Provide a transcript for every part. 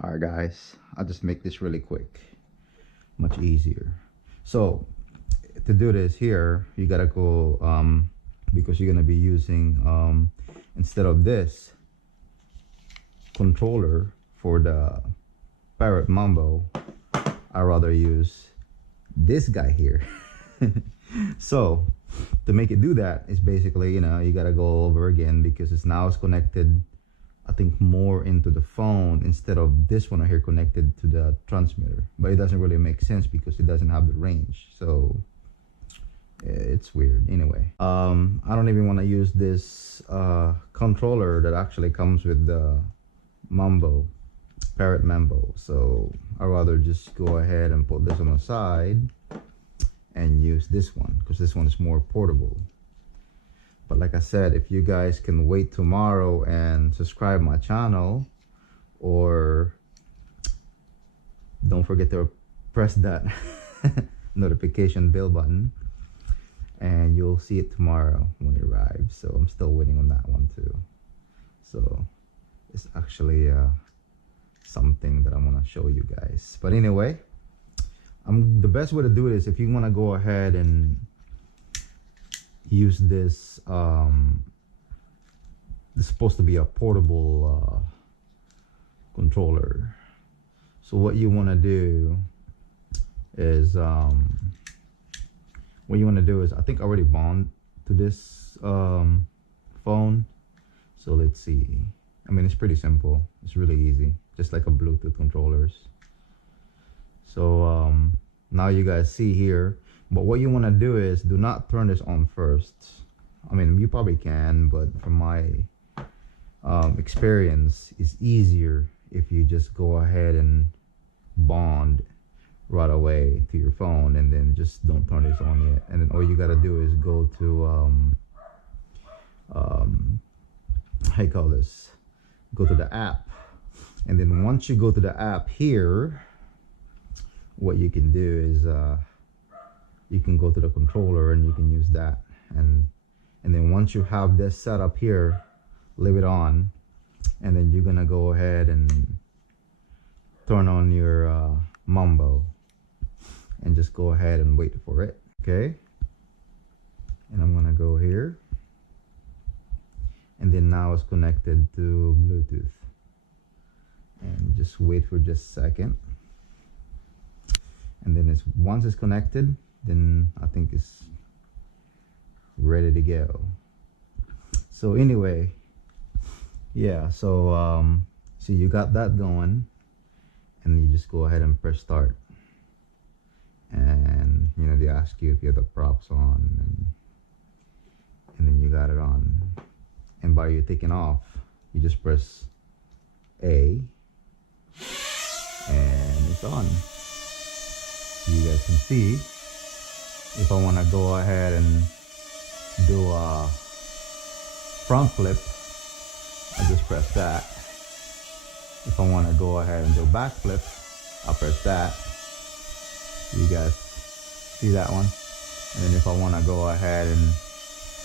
All right, guys, I'll just make this really quick, much easier. So to do this here, you gotta go because you're gonna be using instead of this controller for the Parrot Mambo, I rather use this guy here. So to make it do that is basically, you know, you gotta go over again because it's connected, I think, more into the phone instead of this one here connected to the transmitter. But it doesn't really make sense because it doesn't have the range, so it's weird. Anyway, I don't even want to use this controller that actually comes with the Mambo, Parrot Mambo. So I'd rather just go ahead and put this on the side and use this one because this one is more portable. But like I said, if you guys can wait tomorrow and subscribe my channel, or don't forget to press that notification bell button, and you'll see it tomorrow when it arrives. So I'm still waiting on that one too. So it's actually something that I want to show you guys. But anyway, the best way to do it is if you want to go ahead and use this it's supposed to be a portable controller. So what you want to do is I think I already bound to this phone. So let's see. I mean, it's pretty simple. It's really easy, just like a Bluetooth controllers. So now you guys see here. But what you want to do is do not turn this on first. I mean, you probably can, but from my experience, it's easier if you just go ahead and bond right away to your phone, and then just don't turn this on yet. And then all you got to do is go to how you call this? Go to the app, and then once you go to the app here, what you can do is you can go to the controller and you can use that, and then once you have this set up here, leave it on, and then you're gonna go ahead and turn on your Mambo and just go ahead and wait for it. Okay, and I'm gonna go here, and then now it's connected to Bluetooth, and just wait for just a second, and then once it's connected, then I think it's ready to go. So anyway, yeah, so so you got that going, and you just go ahead and press start, and you know, they ask you if you have the props on, and then you got it on, and by you taking off, you just press A, and it's on. You guys can see, if I want to go ahead and do a front flip, I just press that. If I want to go ahead and do back flip, I'll press that. You guys see that one? And then if I want to go ahead and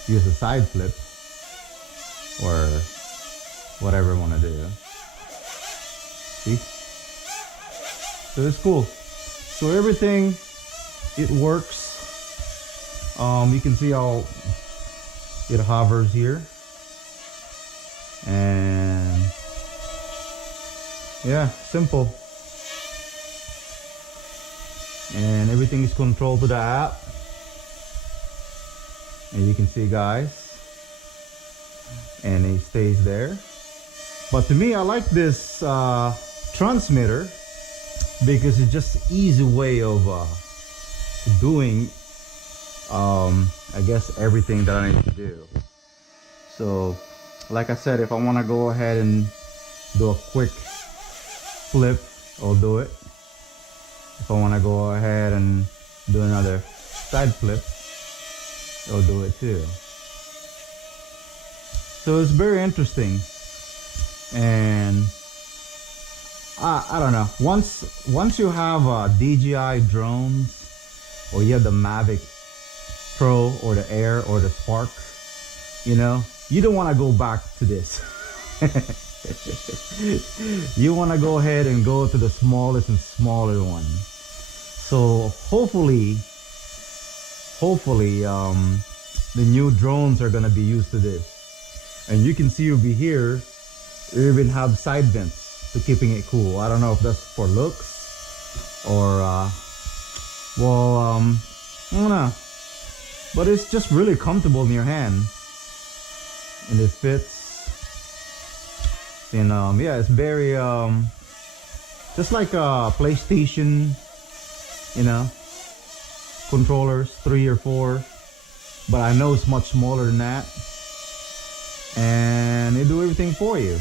use a side flip or whatever I want to do, see? So it's cool. So everything, it works. You can see how it hovers here, and yeah, simple. And everything is controlled to the app, and you can see, guys, and it stays there. But to me, I like this transmitter because it's just easy way of doing I guess everything that I need to do. So like I said, if I want to go ahead and do a quick flip, I'll do it. If I want to go ahead and do another side flip, I'll do it too. So it's very interesting, and I don't know, once you have DJI drones, or you have the Mavic Pro or the Air or the Spark, you know, you don't want to go back to this. You want to go ahead and go to the smallest and smaller one. So hopefully the new drones are gonna be used to this. And you can see over here, we even have side vents to keeping it cool. I don't know if that's for looks or I don't know, but it's just really comfortable in your hand, and it fits. And yeah, it's very just like a PlayStation, you know, controllers, 3 or 4, but I know it's much smaller than that, and they do everything for you.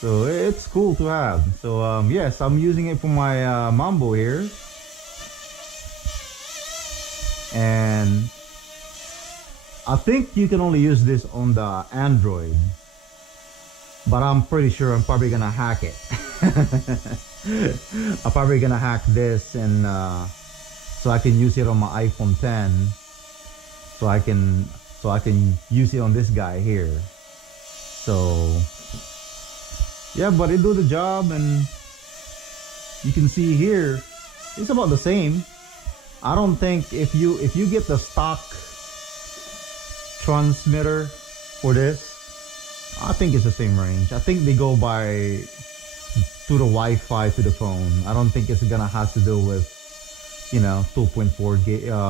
So it's cool to have. So yes, I'm using it for my Mambo here, and I think you can only use this on the Android, but I'm pretty sure I'm probably gonna hack it. I'm probably gonna hack this, and so I can use it on my iPhone 10, so I can use it on this guy here. So yeah, but it do the job, and you can see here it's about the same. I don't think if you get the stock transmitter for this, I think it's the same range. I think they go by to the Wi-Fi to the phone. I don't think it's gonna have to do with, you know, 2.4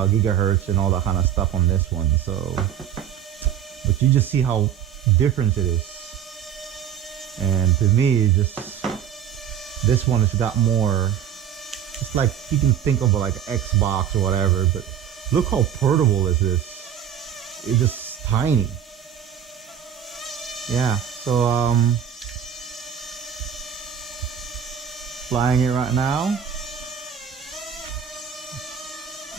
gigahertz and all that kind of stuff on this one. So, but you just see how different it is. And to me, it's just, this one has got more. It's like you can think of it like Xbox or whatever, but look how portable is this. It's just tiny. Yeah, so flying it right now,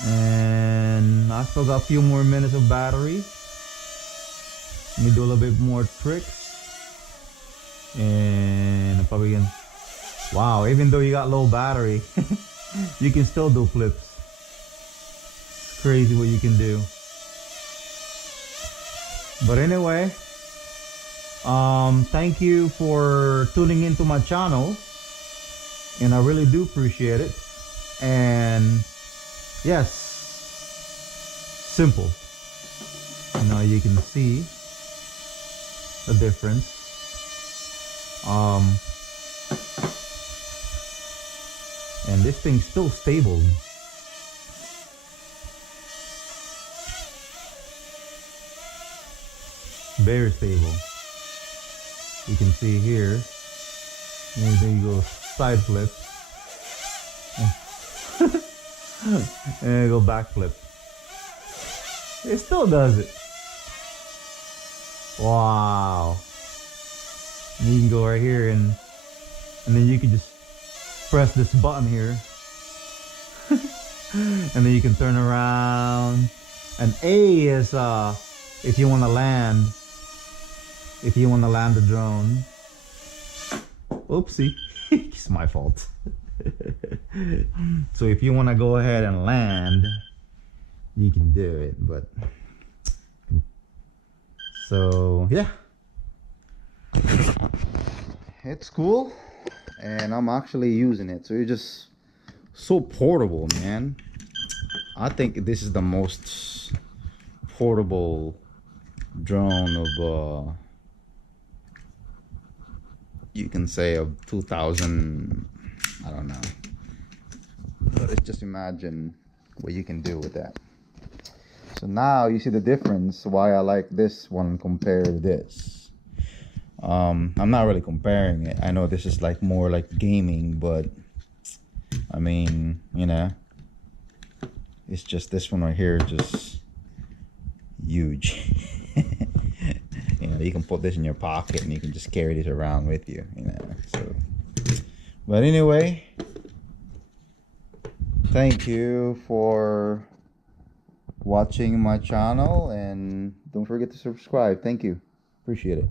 and I still got a few more minutes of battery. Let me do a little bit more tricks, and I'm probably gonna, wow, even though you got low battery, you can still do flips. It's crazy what you can do. But anyway, thank you for tuning into my channel, and I really do appreciate it. And yes, simple. You know, you can see the difference. And this thing's still stable. Very stable. You can see here. And there you go, side flip. And go back flip. It still does it. Wow. And you can go right here, and then you can just press this button here. And then you can turn around. And A is if you want to land. If you want to land the drone. Oopsie. It's my fault. So if you want to go ahead and land, you can do it. But so yeah, it's cool, and I'm actually using it. So it's just so portable, man. I think this is the most portable drone of you can say of 2000, I don't know, but it's just imagine what you can do with that. So now you see the difference why I like this one compared to this. I'm not really comparing it. I know this is like more like gaming, but I mean, you know, it's just this one right here, just huge. You know, you can put this in your pocket and you can just carry this around with you, you know. So, but anyway, thank you for watching my channel, and don't forget to subscribe. Thank you. Appreciate it.